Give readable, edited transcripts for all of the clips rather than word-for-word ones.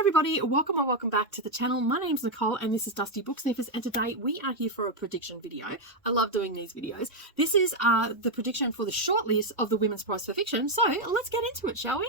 everybody, welcome or welcome back to the channel. My name's Nicole and this is Dusty Book Sniffers, and today we are here for a prediction video. I love doing these videos. This is the prediction for the shortlist of the Women's Prize for Fiction, so let's get into it, shall we?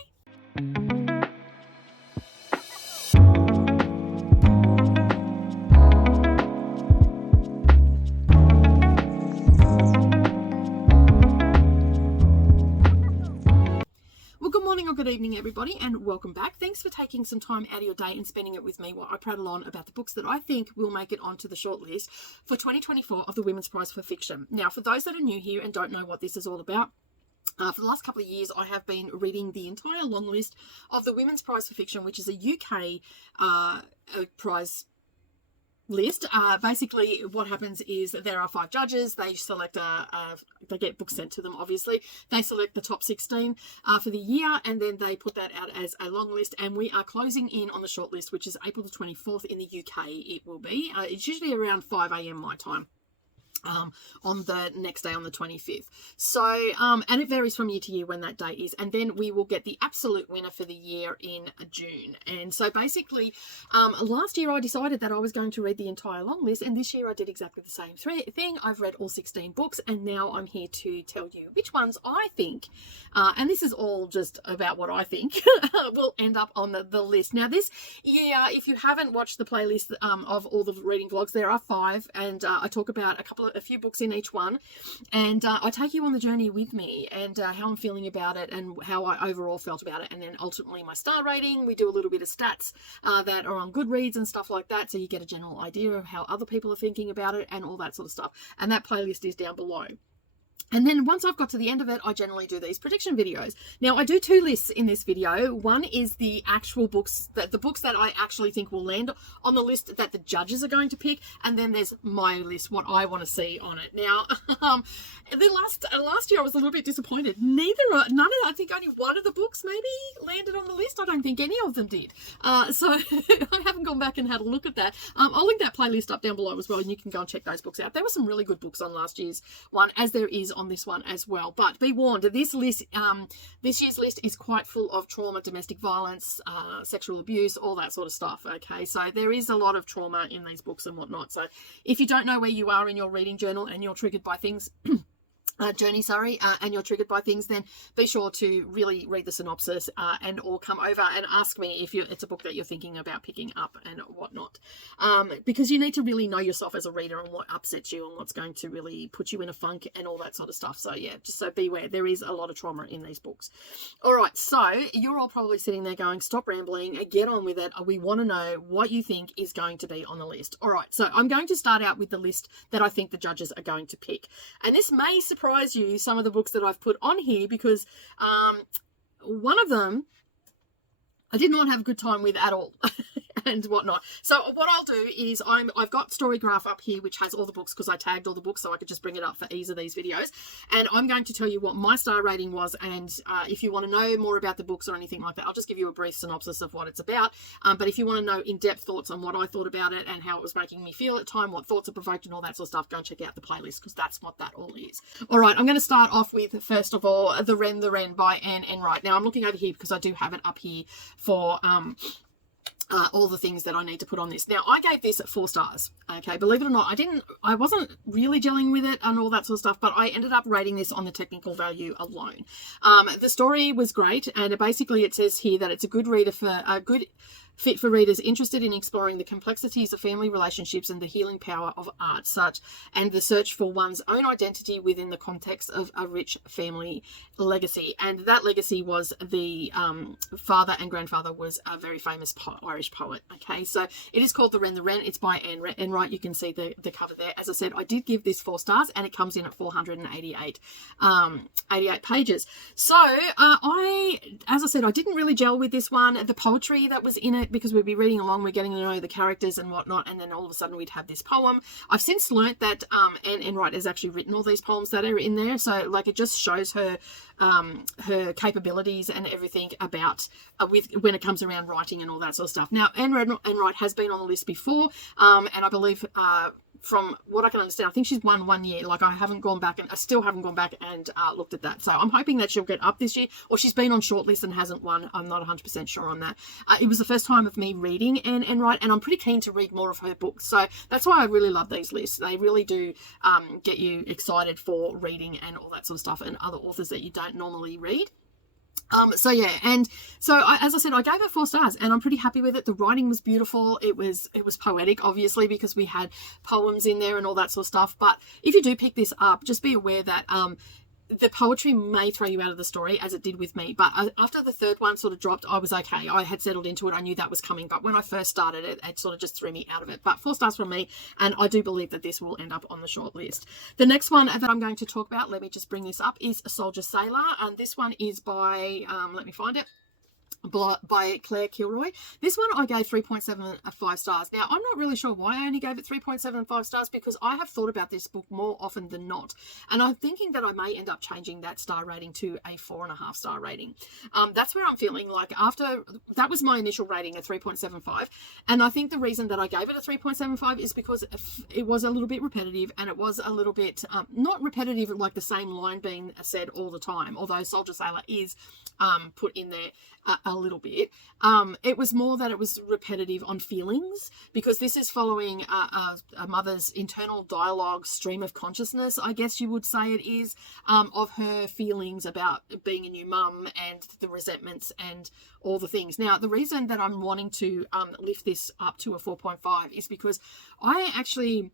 Or good evening, everybody, and welcome back. Thanks for taking some time out of your day and spending it with me while I prattle on about the books that I think will make it onto the shortlist for 2024 of the Women's Prize for Fiction. Now, for those that are new here and don't know what this is all about, for the last couple of years, I have been reading the entire long list of the Women's Prize for Fiction, which is a UK prize list. Basically what happens is that there are 5 judges. They select they get books sent to them, obviously. They select the top 16 for the year, and then they put that out as a long list, and we are closing in on the short list, which is April the 24th in the UK. It will be it's usually around 5 a.m. my time on the next day, on the 25th. So and it varies from year to year when that date is, and then we will get the absolute winner for the year in June. And so basically last year I decided that I was going to read the entire long list, and this year I did exactly the same thing. I've read all 16 books, and now I'm here to tell you which ones I think and this is all just about what I think will end up on the list. Now this year, if you haven't watched the playlist of all the reading vlogs, there are 5, and I talk about a few books in each one, and I take you on the journey with me, and how I'm feeling about it and how I overall felt about it, and then ultimately my star rating. We do a little bit of stats that are on Goodreads and stuff like that, so you get a general idea of how other people are thinking about it and all that sort of stuff, and that playlist is down below. And then once I've got to the end of it, I generally do these prediction videos. Now, I do 2 lists in this video. One is the actual books, the books that I actually think will land on the list that the judges are going to pick. And then there's my list, what I want to see on it. Now, last year I was a little bit disappointed. I think only one of the books maybe landed on the list. I don't think any of them did. So I haven't gone back and had a look at that. I'll link that playlist up down below as well, and you can go and check those books out. There were some really good books on last year's one, as there is on this one as well. But be warned, this list, this year's list is quite full of trauma, domestic violence, sexual abuse, all that sort of stuff. Okay, so there is a lot of trauma in these books and whatnot. So if you don't know where you are in your reading journal and you're triggered by things, and you're triggered by things, then be sure to really read the synopsis and or come over and ask me if it's a book that you're thinking about picking up and whatnot, because you need to really know yourself as a reader and what upsets you and what's going to really put you in a funk and all that sort of stuff. So yeah, just so beware, there is a lot of trauma in these books. All right, so you're all probably sitting there going, stop rambling, get on with it. We want to know what you think is going to be on the list. All right, so I'm going to start out with the list that I think the judges are going to pick, and this may surprise you, some of the books that I've put on here, because one of them I did not have a good time with at all and whatnot. So what I'll do is I've got Storygraph up here, which has all the books because I tagged all the books so I could just bring it up for ease of these videos. And I'm going to tell you what my star rating was, and if you want to know more about the books or anything like that, I'll just give you a brief synopsis of what it's about. But if you want to know in-depth thoughts on what I thought about it and how it was making me feel at the time, what thoughts it provoked and all that sort of stuff, go and check out the playlist because that's what that all is. All right, I'm going to start off with, first of all, The Wren by Anne Enright. Now, I'm looking over here because I do have it up here for all the things that I need to put on this. Now, I gave this 4 stars. Okay, believe it or not, I wasn't really gelling with it and all that sort of stuff, but I ended up rating this on the technical value alone. The story was great, and basically it says here that it's a good fit for readers interested in exploring the complexities of family relationships and the healing power of art, and the search for one's own identity within the context of a rich family legacy. And that legacy was the father and grandfather was a very famous Irish poet. Okay, so it is called The Wren. It's by Anne Enright. You can see the cover there. As I said, I did give this 4 stars, and it comes in at 488 88 pages. So as I said, I didn't really gel with this one. The poetry that was in it, because we'd be reading along, we're getting to know the characters and whatnot, and then all of a sudden we'd have this poem. I've since learnt that Anne Enright has actually written all these poems that are in there, so like it just shows her her capabilities and everything about when it comes around writing and all that sort of stuff. Now, Anne Enright has been on the list before, and I believe from what I can understand, I think she's won 1 year. Like, I still haven't gone back and looked at that. So I'm hoping that she'll get up this year, or she's been on Shortlist and hasn't won. I'm not 100% sure on that. It was the first time of me reading Anne Wright, and I'm pretty keen to read more of her books. So that's why I really love these lists. They really do get you excited for reading and all that sort of stuff, and other authors that you don't normally read. So yeah, and so as I said, I gave it 4 stars, and I'm pretty happy with it. The writing was beautiful. It was poetic, obviously, because we had poems in there and all that sort of stuff. But if you do pick this up, just be aware that the poetry may throw you out of the story, as it did with me. But after the 3rd one sort of dropped, I was okay. I had settled into it. I knew that was coming. But when I first started it, it sort of just threw me out of it. But 4 stars from me, and I do believe that this will end up on the short list. The next one that I'm going to talk about, let me just bring this up, is A Soldier Sailor. And this one is by, let me find it, by Claire Kilroy. This one I gave 3.75 stars. Now, I'm not really sure why I only gave it 3.75 stars, because I have thought about this book more often than not, and I'm thinking that I may end up changing that star rating to a 4.5 star rating. That's where I'm feeling like, after that was my initial rating at 3.75, and I think the reason that I gave it a 3.75 is because it was a little bit repetitive, and it was a little bit not repetitive like the same line being said all the time, although Soldier Sailor is put in there a little bit. It was more that it was repetitive on feelings, because this is following a mother's internal dialogue, stream of consciousness, I guess you would say it is, of her feelings about being a new mum and the resentments and all the things. Now, the reason that I'm wanting to lift this up to a 4.5 is because I actually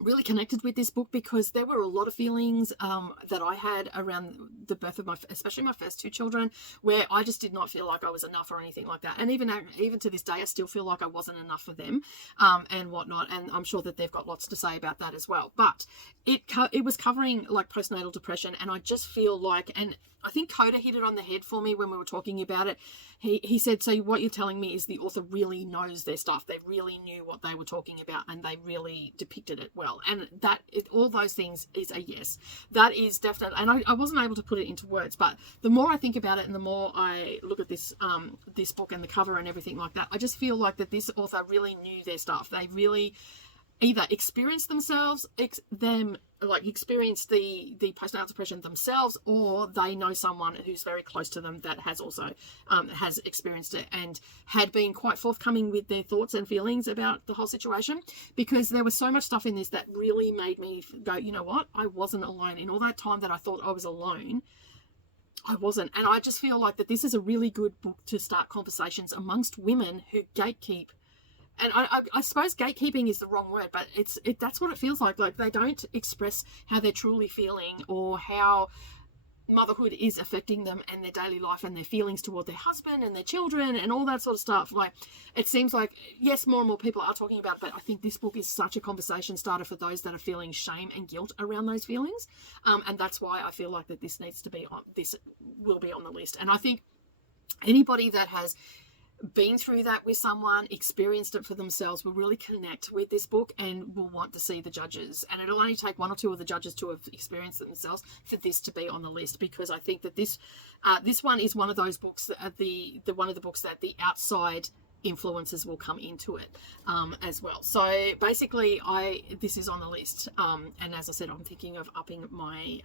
really connected with this book, because there were a lot of feelings that I had around the birth of especially my first 2 children, where I just did not feel like I was enough or anything like that. And even to this day, I still feel like I wasn't enough for them and whatnot. And I'm sure that they've got lots to say about that as well. But it was covering like postnatal depression, and I just feel like, and I think Coda hit it on the head for me when we were talking about it. He said, so what you're telling me is the author really knows their stuff. They really knew what they were talking about, and they really depicted it well. And all those things is a yes. That is definitely, and I wasn't able to put it into words, but the more I think about it and the more I look at this book and the cover and everything like that, I just feel like that this author really knew their stuff. They really either experienced experience the postnatal depression themselves, or they know someone who's very close to them that has also has experienced it and had been quite forthcoming with their thoughts and feelings about the whole situation, because there was so much stuff in this that really made me go, you know what, I wasn't alone. In all that time that I thought I was alone, I wasn't. And I just feel like that this is a really good book to start conversations amongst women who gatekeep. And I suppose gatekeeping is the wrong word, but that's what it feels like. Like, they don't express how they're truly feeling, or how motherhood is affecting them and their daily life and their feelings toward their husband and their children and all that sort of stuff. Like, it seems like, yes, more and more people are talking about it, but I think this book is such a conversation starter for those that are feeling shame and guilt around those feelings. And that's why I feel like that this will be on the list. And I think anybody that has been through that with someone, experienced it for themselves, will really connect with this book and will want to see the judges. And it'll only take 1 or 2 of the judges to have experienced it themselves for this to be on the list, because I think that this one is one of those books that one of the books that the outside influences will come into it as well. So basically this is on the list, and as I said, I'm thinking of upping my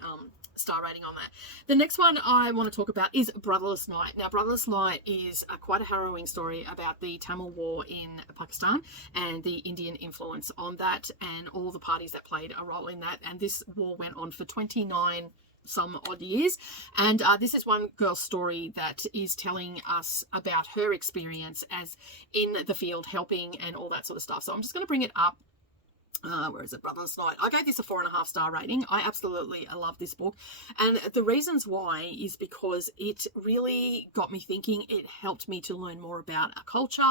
star rating on that. The next one I want to talk about is Brotherless Night. Now, Brotherless Night is quite a harrowing story about the Tamil War in Pakistan and the Indian influence on that, and all the parties that played a role in that. And this war went on for 29 some odd years, and this is one girl's story that is telling us about her experience as in the field helping and all that sort of stuff. So I'm just going to bring it up. Where is it? Brotherless Night. I gave this a 4.5 star rating. I absolutely love this book, and the reasons why is because it really got me thinking. It helped me to learn more about our culture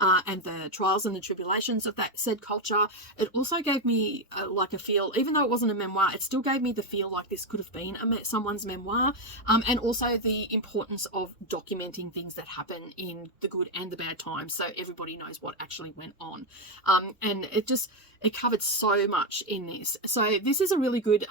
and the trials and the tribulations of that said culture. It also gave me like a feel, even though it wasn't a memoir, it still gave me the feel like this could have been someone's memoir, and also the importance of documenting things that happen in the good and the bad times, so everybody knows what actually went on. And it covered so much in this. So this is a really good,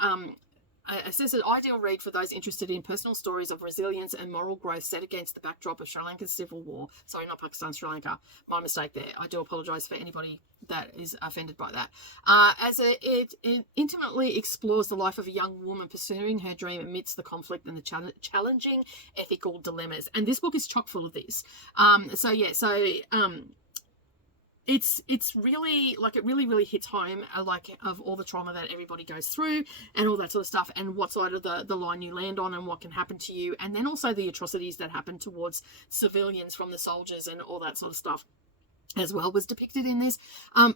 it says an ideal read for those interested in personal stories of resilience and moral growth set against the backdrop of Sri Lanka's civil war. Sorry, not Pakistan, Sri Lanka. My mistake there. I do apologise for anybody that is offended by that. It intimately explores the life of a young woman pursuing her dream amidst the conflict and the challenging ethical dilemmas. And this book is chock full of this. It's really, like, it really hits home, like, of all the trauma that everybody goes through and all that sort of stuff, and what side of the line you land on and what can happen to you, and then also the atrocities that happen towards civilians from the soldiers and all that sort of stuff as well was depicted in this.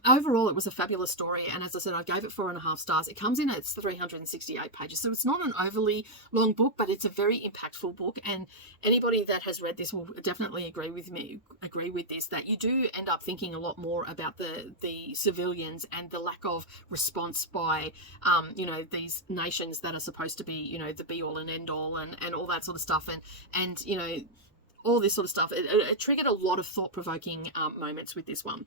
Overall, it was a fabulous story, and as I said, I gave it 4.5 stars. It comes in at 368 pages, so it's not an overly long book, but it's a very impactful book, and anybody that has read this will definitely agree with this, that you do end up thinking a lot more about the civilians and the lack of response by these nations that are supposed to be the be all and end all and all that sort of stuff, and all this sort of stuff. It triggered a lot of thought-provoking moments with this one.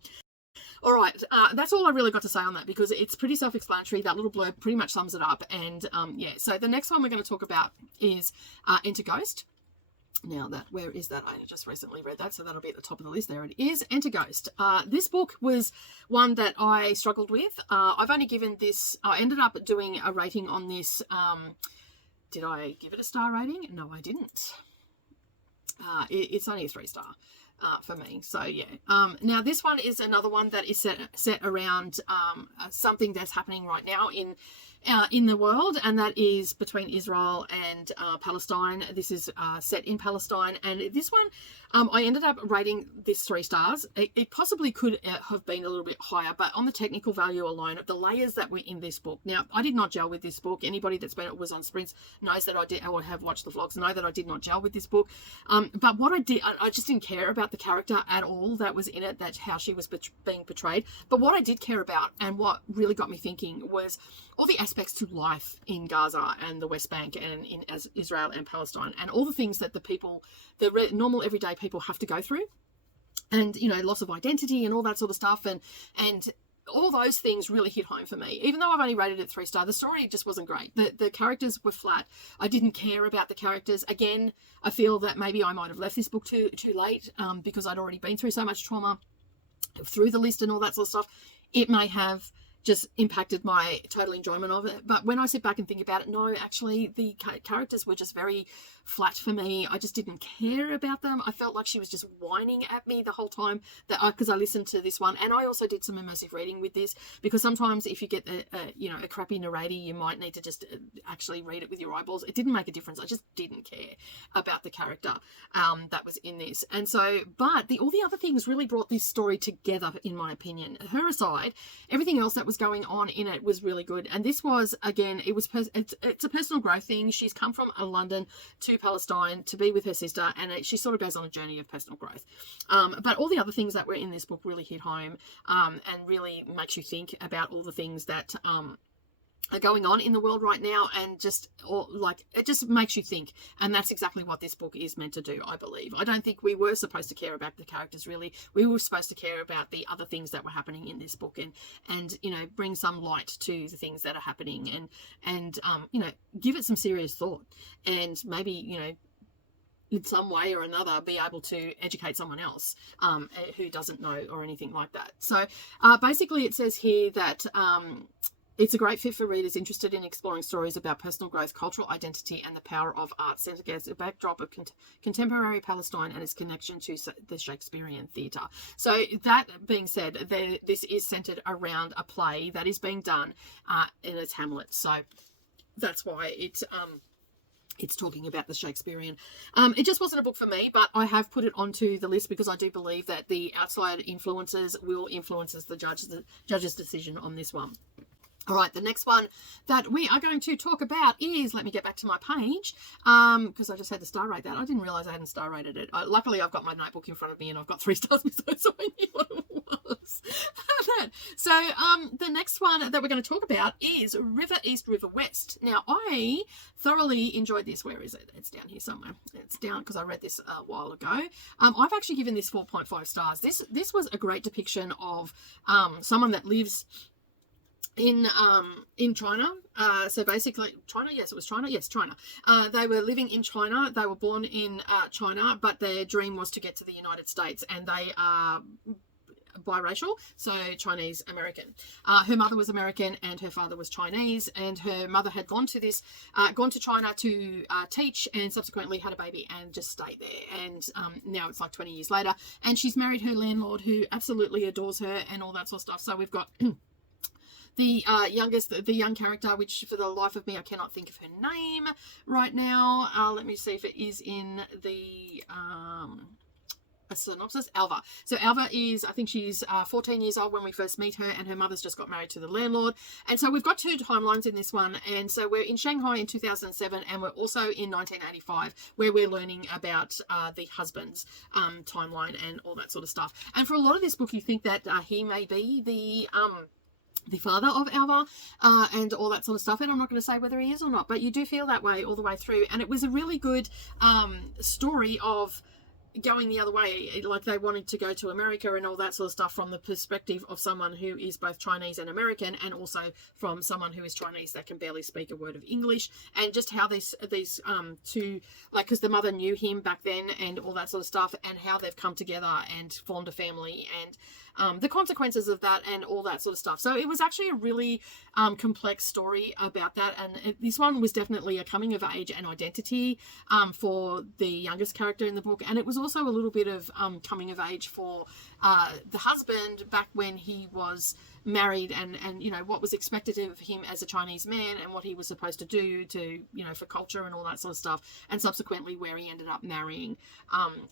All right, that's all I really got to say on that, because it's pretty self-explanatory. That little blurb pretty much sums it up. And so the next one we're going to talk about is Enter Ghost. Now, where is that? I just recently read that, so that'll be at the top of the list. There it is, Enter Ghost. This book was one that I struggled with. I've only given this, I ended up doing a rating on this. Did I give it a star rating? No, I didn't. It's only a 3-star for me. So yeah. Now this one is another one that is set around something that's happening right now in the world, and that is between Israel and Palestine. This is set in Palestine, and this one I ended up rating this 3 stars. It possibly could have been a little bit higher, but on the technical value alone, the layers that were in this book. Now, I did not gel with this book. Anybody that's was on sprints knows that I did, or have watched the vlogs, know that I did not gel with this book. But what I did, I just didn't care about the character at all that was in it, that's how she was being portrayed. But what I did care about, and what really got me thinking, was all the aspects to life in Gaza and the West Bank and in Israel and Palestine, and all the things that the normal everyday people have to go through, and loss of identity and all that sort of stuff, and all those things really hit home for me. Even though I've only rated it 3 stars, the story just wasn't great. The characters were flat. I didn't care about the characters. Again, I feel that maybe I might have left this book too late, because I'd already been through so much trauma through the list and all that sort of stuff. It may have just impacted my total enjoyment of it. But when I sit back and think about it, no, actually the characters were just very flat for me. I just didn't care about them. I felt like she was just whining at me the whole time, because I listened to this one, and I also did some immersive reading with this, because sometimes if you get a crappy narrator, you might need to just actually read it with your eyeballs. It didn't make a difference. I just didn't care about the character that was in this. And so, but all the other things really brought this story together, in my opinion. Her aside, everything else that was going on in it was really good. And this was, again, it's a personal growth thing. She's come from London to Palestine to be with her sister, and she sort of goes on a journey of personal growth. But all the other things that were in this book really hit home, and really makes you think about all the things that are going on in the world right now, and it just makes you think. And that's exactly what this book is meant to do, I believe. I don't think we were supposed to care about the characters, really. We were supposed to care about the other things that were happening in this book, and bring some light to the things that are happening, and give it some serious thought, and maybe in some way or another be able to educate someone else who doesn't know, or anything like that. So basically it says here that it's a great fit for readers interested in exploring stories about personal growth, cultural identity, and the power of art, set against a backdrop of contemporary Palestine and its connection to the Shakespearean theatre. So that being said, this is centred around a play that is being done in its Hamlet. So that's why it's talking about the Shakespearean. It just wasn't a book for me, but I have put it onto the list because I do believe that the outside influences will influence the judge's decision on this one. All right, the next one that we are going to talk about is, let me get back to my page, because I just had to star rate that. I didn't realise I hadn't star rated it. Luckily, I've got my notebook in front of me, and I've got 3 stars, so I knew what it was. So the next one that we're going to talk about is River East, River West. Now, I thoroughly enjoyed this. Where is it? It's down here somewhere. It's down because I read this a while ago. I've actually given this 4.5 stars. This was a great depiction of someone that lives in China. So basically China, yes, it was China. Yes, China. They were living in China. They were born in China, but their dream was to get to the United States, and they are biracial, so Chinese American. Her mother was American and her father was Chinese, and her mother had gone to China to teach, and subsequently had a baby and just stayed there. And now it's like 20 years later, and she's married her landlord, who absolutely adores her and all that sort of stuff. So we've got the young character, which for the life of me I cannot think of her name right now. Let me see if it is in the a synopsis. Alva. So Alva is, I think she's 14 years old when we first meet her, and her mother's just got married to the landlord. And so we've got two timelines in this one, and so we're in Shanghai in 2007, and we're also in 1985, where we're learning about the husband's timeline and all that sort of stuff. And for a lot of this book, you think that he may be the father of Alva and all that sort of stuff, and I'm not going to say whether he is or not, but you do feel that way all the way through. And it was a really good story of going the other way, like they wanted to go to America and all that sort of stuff from the perspective of someone who is both Chinese and American, and also from someone who is Chinese that can barely speak a word of English, and just how these two, like, because the mother knew him back then and all that sort of stuff, and how they've come together and formed a family, and the consequences of that and all that sort of stuff. So it was actually a really complex story about that, and this one was definitely a coming of age and identity for the youngest character in the book, and it was also a little bit of coming of age for the husband back when he was married, and you know, what was expected of him as a Chinese man, and what he was supposed to do to, you know, for culture and all that sort of stuff, and subsequently where he ended up marrying.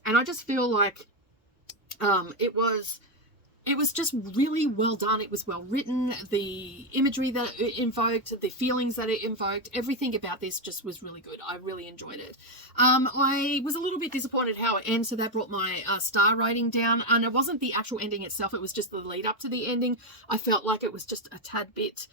And I just feel like it was just really well done. It was well written. The imagery that it invoked, the feelings that it invoked, everything about this just was really good. I really enjoyed it. I was a little bit disappointed how it ends, so that brought my star rating down. And it wasn't the actual ending itself, it was just the lead up to the ending. I felt like it was just a tad bit,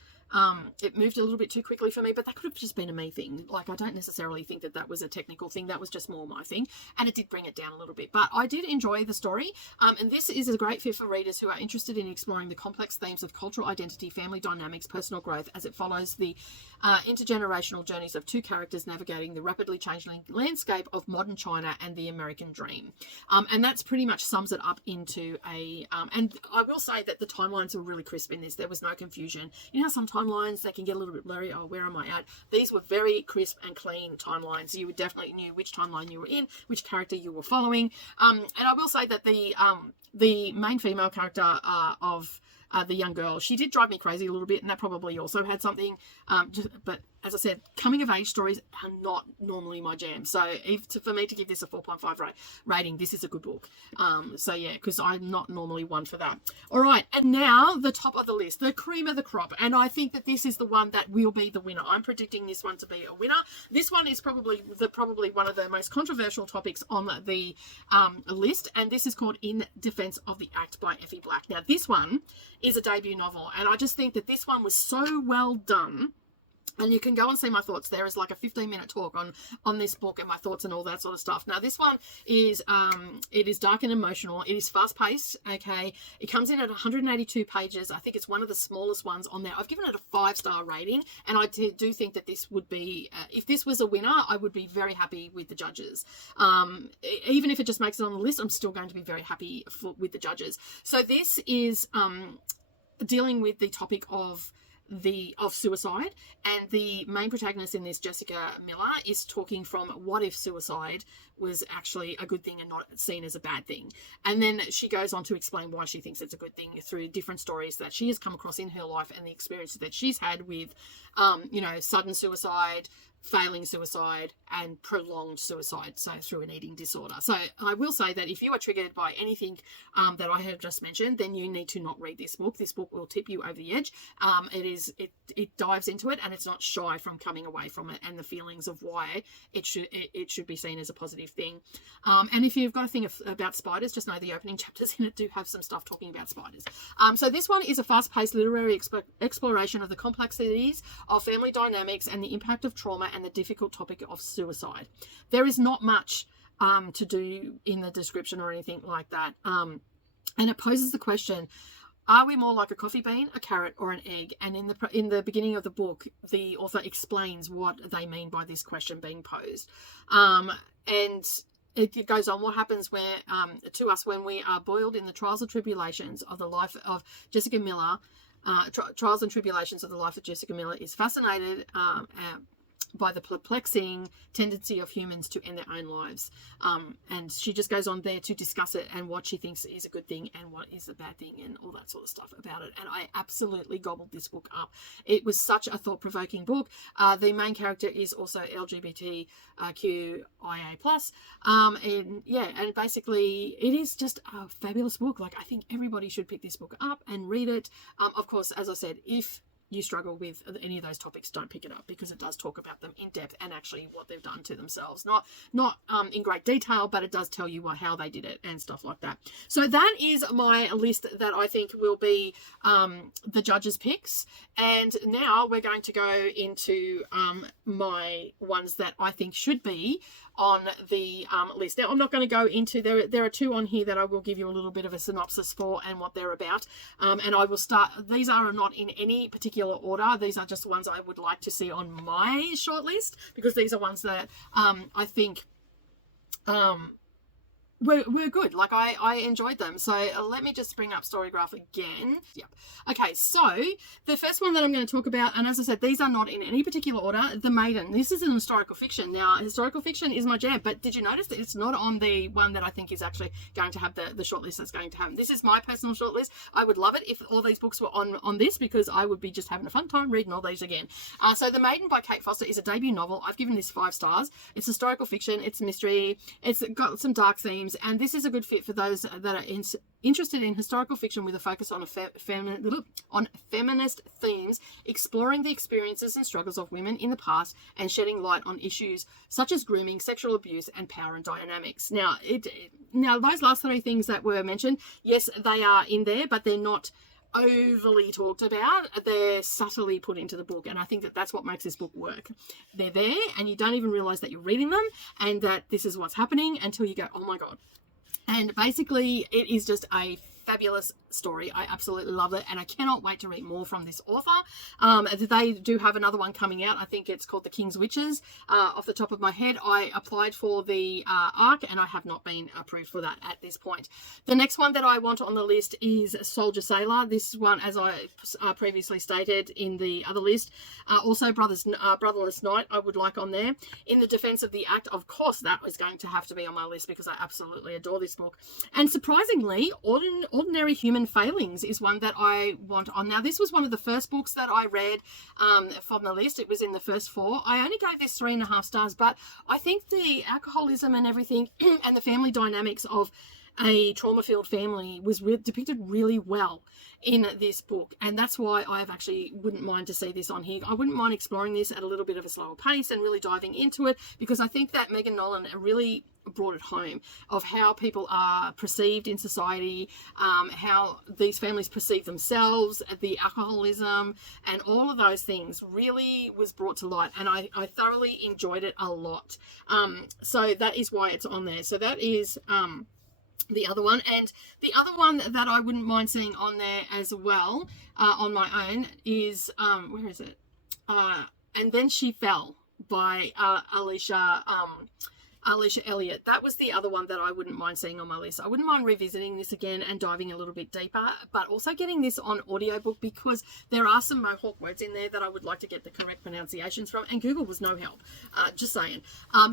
it moved a little bit too quickly for me, but that could have just been a me thing. Like, I don't necessarily think that that was a technical thing. That was just more my thing, and it did bring it down a little bit. But I did enjoy the story, and this is a great fit for readers who are interested in exploring the complex themes of cultural identity, family dynamics, personal growth, as it follows the intergenerational journeys of two characters navigating the rapidly changing landscape of modern China and the American dream. And that's pretty much sums it up into a, and I will say that the timelines were really crisp in this. There was no confusion. You know how some timelines, they can get a little bit blurry. Oh, where am I at? These were very crisp and clean timelines. You definitely knew which timeline you were in, which character you were following. And I will say that the main female character of the young girl, she did drive me crazy a little bit, and that probably also had something, but as I said, coming of age stories are not normally my jam. So for me to give this a 4.5 rating, this is a good book. So yeah, because I'm not normally one for that. All right, and now the top of the list, the cream of the crop, and I think that this is the one that will be the winner. I'm predicting this one to be a winner. This one is probably one of the most controversial topics on the list, and this is called In Defense of the Act by Effie Black. Now, this one is a debut novel, and I just think that this one was so well done. And you can go and see my thoughts. There is like a 15-minute talk on this book and my thoughts and all that sort of stuff. Now, this one is, it is dark and emotional. It is fast-paced, okay? It comes in at 182 pages. I think it's one of the smallest ones on there. I've given it a 5-star rating, and I do think that this would be, if this was a winner, I would be very happy with the judges. Even if it just makes it on the list, I'm still going to be very happy with the judges. So this is dealing with the topic of suicide, and the main protagonist in this, Jessica Miller, is talking from what if suicide was actually a good thing and not seen as a bad thing. And then she goes on to explain why she thinks it's a good thing through different stories that she has come across in her life and the experiences that she's had with you know, sudden suicide, failing suicide, and prolonged suicide, so through an eating disorder. So I will say that if you are triggered by anything that I have just mentioned, then you need to not read this book. This book will tip you over the edge. It dives into it, and it's not shy from coming away from it and the feelings of why it should be seen as a positive thing. And if you've got a thing about spiders, just know the opening chapters in it do have some stuff talking about spiders. So this one is a fast-paced literary exploration of the complexities of family dynamics and the impact of trauma and the difficult topic of suicide. There is not much to do in the description or anything like that. And it poses the question, are we more like a coffee bean, a carrot, or an egg? And in the beginning of the book, the author explains what they mean by this question being posed. And it goes on, what happens to us when we are boiled in the trials and tribulations of the life of Jessica Miller. Trials and tribulations of the life of Jessica Miller is fascinated by the perplexing tendency of humans to end their own lives. And she just goes on there to discuss it and what she thinks is a good thing and what is a bad thing and all that sort of stuff about it. And I absolutely gobbled this book up. It was such a thought-provoking book. The main character is also LGBTQIA+. And basically it is just a fabulous book. Like, I think everybody should pick this book up and read it. Of course, as I said, if you struggle with any of those topics, don't pick it up, because it does talk about them in depth and actually what they've done to themselves. Not in great detail, but it does tell you how they did it and stuff like that. So that is my list that I think will be the judges' picks. And now we're going to go into my ones that I think should be on the list. Now, I'm not going to go into, there are two on here that I will give you a little bit of a synopsis for and what they're about. And I will start, these are not in any particular order. These are just ones I would like to see on my shortlist, because these are ones that I think were good. Like, I enjoyed them. So let me just bring up Storygraph again. Yep. Okay, so the first one that I'm going to talk about, and as I said, these are not in any particular order, The Maiden. This is an historical fiction. Now, historical fiction is my jam, but did you notice that it's not on the one that I think is actually going to have the shortlist that's going to happen? This is my personal shortlist. I would love it if all these books were on this, because I would be just having a fun time reading all these again. So The Maiden by Kate Foster is a debut novel. I've given this 5 stars. It's historical fiction. It's mystery. It's got some dark themes. And this is a good fit for those that are interested in historical fiction with a focus on feminist themes, exploring the experiences and struggles of women in the past and shedding light on issues such as grooming, sexual abuse, and power and dynamics. Now, those last 3 things that were mentioned, yes, they are in there, but they're not overly talked about. They're subtly put into the book, and I think that that's what makes this book work. They're there and you don't even realize that you're reading them and that this is what's happening until you go, oh my god. And basically it is just a fabulous story. I absolutely love it, and I cannot wait to read more from this author. They do have another one coming out. I think it's called The King's Witches. Off the top of my head, I applied for the ARC and I have not been approved for that at this point. The next one that I want on the list is Soldier Sailor. This one, as I previously stated in the other list, also Brotherless Night I would like on there. In the Defense of the Act, of course, that is going to have to be on my list because I absolutely adore this book. And surprisingly, Ordinary Human Failings is one that I want on. Now, this was one of the first books that I read from the list. It was in the first 4. I only gave this 3.5 stars, but I think the alcoholism and everything and the family dynamics of a trauma-filled family was depicted really well in this book, and that's why I actually wouldn't mind to see this on here. I wouldn't mind exploring this at a little bit of a slower pace and really diving into it, because I think that Megan Nolan really brought it home of how people are perceived in society, how these families perceive themselves, the alcoholism, and all of those things really was brought to light, and I thoroughly enjoyed it a lot. So that is why it's on there. So that is the other one. And the other one that I wouldn't mind seeing on there as well, on my own, is where is it? And Then She Fell by Alicia Elliott. That was the other one that I wouldn't mind seeing on my list. I wouldn't mind revisiting this again and diving a little bit deeper, but also getting this on audiobook, because there are some Mohawk words in there that I would like to get the correct pronunciations from, and Google was no help, just saying.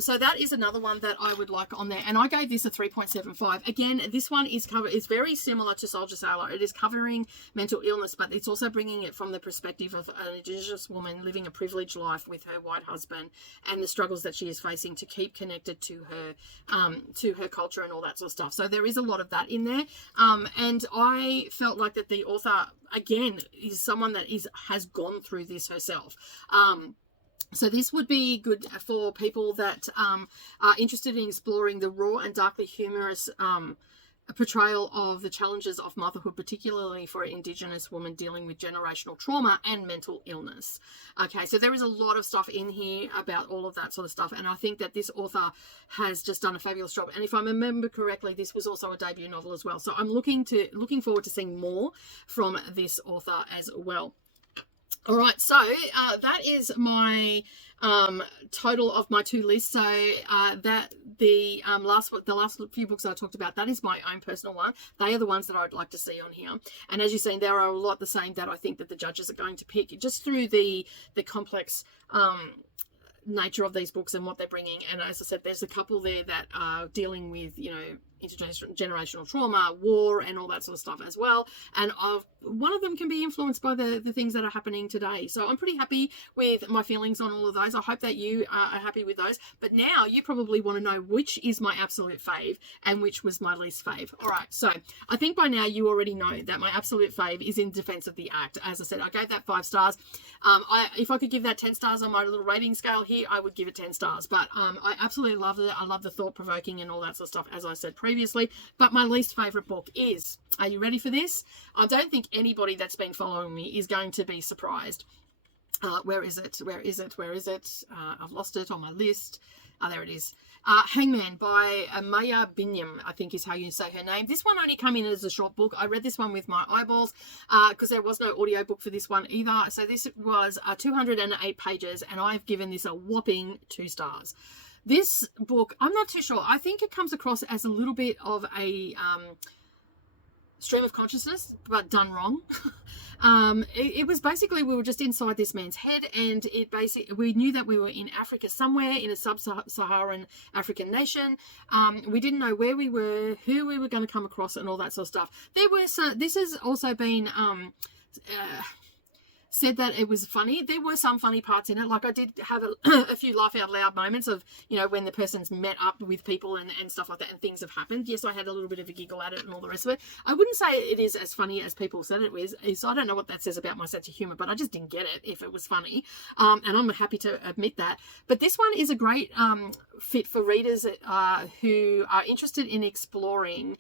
So that is another one that I would like on there, and I gave this a 3.75. Again, this one is very similar to Soldier Sailor. It is covering mental illness, but it's also bringing it from the perspective of an Indigenous woman living a privileged life with her white husband and the struggles that she is facing to keep connected to her culture and all that sort of stuff. So there is a lot of that in there, and I felt like that the author again is someone that has gone through this herself. So this would be good for people that are interested in exploring the raw and darkly humorous a portrayal of the challenges of motherhood, particularly for an Indigenous woman dealing with generational trauma and mental illness. Okay, so there is a lot of stuff in here about all of that sort of stuff, and I think that this author has just done a fabulous job. And if I remember correctly, this was also a debut novel as well. So I'm looking forward to seeing more from this author as well. All right, so that is my total of my 2 lists. So that the last few books I talked about, that is my own personal one. They are the ones that I'd like to see on here. And as you've seen, there are a lot the same that I think that the judges are going to pick, just through the complex nature of these books and what they're bringing. And as I said, there's a couple there that are dealing with, you know, intergenerational trauma, war, and all that sort of stuff as well. And one of them can be influenced by the things that are happening today. So I'm pretty happy with my feelings on all of those. I hope that you are happy with those. But now you probably want to know which is my absolute fave and which was my least fave. All right, so I think by now you already know that my absolute fave is In Defense of the Act. As I said, I gave that 5 stars. If I could give that 10 stars on my little rating scale here, I would give it 10 stars. But I absolutely loved it. I love the thought-provoking and all that sort of stuff, as I said previously. But my least favourite book is, are you ready for this? I don't think anybody that's been following me is going to be surprised. Where is it? Where is it? Where is it? I've lost it on my list. There it is. Hangman by Maya Binyam, I think is how you say her name. This one only came in as a short book. I read this one with my eyeballs because there was no audiobook for this one either. So this was 208 pages, and I've given this a whopping 2 stars. This book, I'm not too sure. I think it comes across as a little bit of a stream of consciousness, but done wrong. It was basically, we were just inside this man's head, and we knew that we were in Africa somewhere, in a sub-Saharan African nation. We didn't know where we were, who we were going to come across, and all that sort of stuff. This has also been said that it was funny. There were some funny parts in it. Like I did have a few laugh out loud moments of, you know, when the person's met up with people and stuff like that, and things have happened. Yes, I had a little bit of a giggle at it and all the rest of it. I wouldn't say it is as funny as people said it was. So I don't know what that says about my sense of humor, but I just didn't get it if it was funny. And I'm happy to admit that. But this one is a great fit for readers who are interested in exploring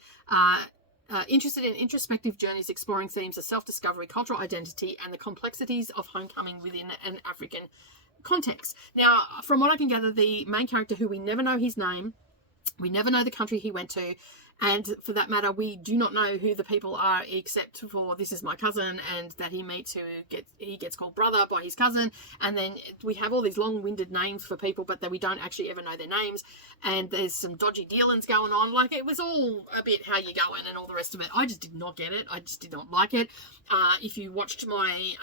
interested in introspective journeys exploring themes of self-discovery, cultural identity, and the complexities of homecoming within an African context. Now, from what I can gather, the main character, who we never know his name, we never know the country he went to, and for that matter, we do not know who the people are, except for this is my cousin, and that he meets he gets called brother by his cousin. And then we have all these long-winded names for people, but that we don't actually ever know their names. And there's some dodgy dealings going on. Like, it was all a bit how you going and all the rest of it. I just did not get it. I just did not like it. If you watched my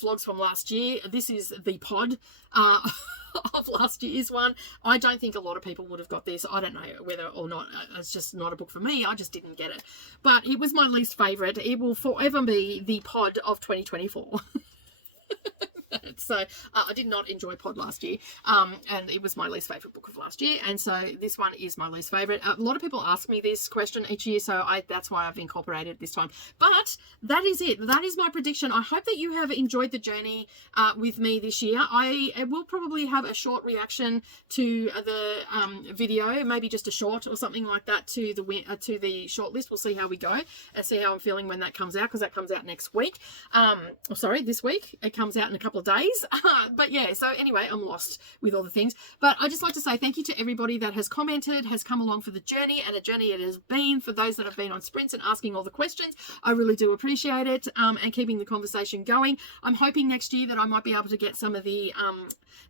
vlogs from last year, this is the pod of last year's one. I don't think a lot of people would have got this. I don't know whether or not it's just not a book for me. I just didn't get it. But it was my least favourite. It will forever be the pod of 2024. So I did not enjoy Pod last year, and it was my least favourite book of last year, and so this one is my least favourite. A lot of people ask me this question each year, so that's why I've incorporated it this time. But that is it. That is my prediction. I hope that you have enjoyed the journey with me this year. I will probably have a short reaction to the video, maybe just a short or something like that to the shortlist. We'll see how we go and see how I'm feeling when that comes out, because that comes out next week. This week. It comes out in a couple of days. But yeah, so anyway, I'm lost with all the things. But I just like to say thank you to everybody that has commented, has come along for the journey, and a journey it has been for those that have been on sprints and asking all the questions. I really do appreciate it, and keeping the conversation going. I'm hoping next year that I might be able to get some of the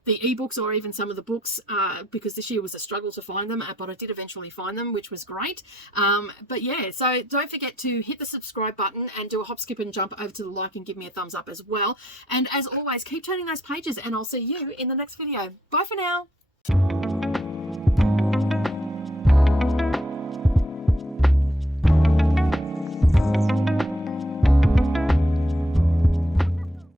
ebooks, or even some of the books, because this year was a struggle to find them, but I did eventually find them, which was great. But yeah, so don't forget to hit the subscribe button and do a hop, skip and jump over to the like and give me a thumbs up as well. And as always, keep turning those pages, and I'll see you in the next video. Bye for now.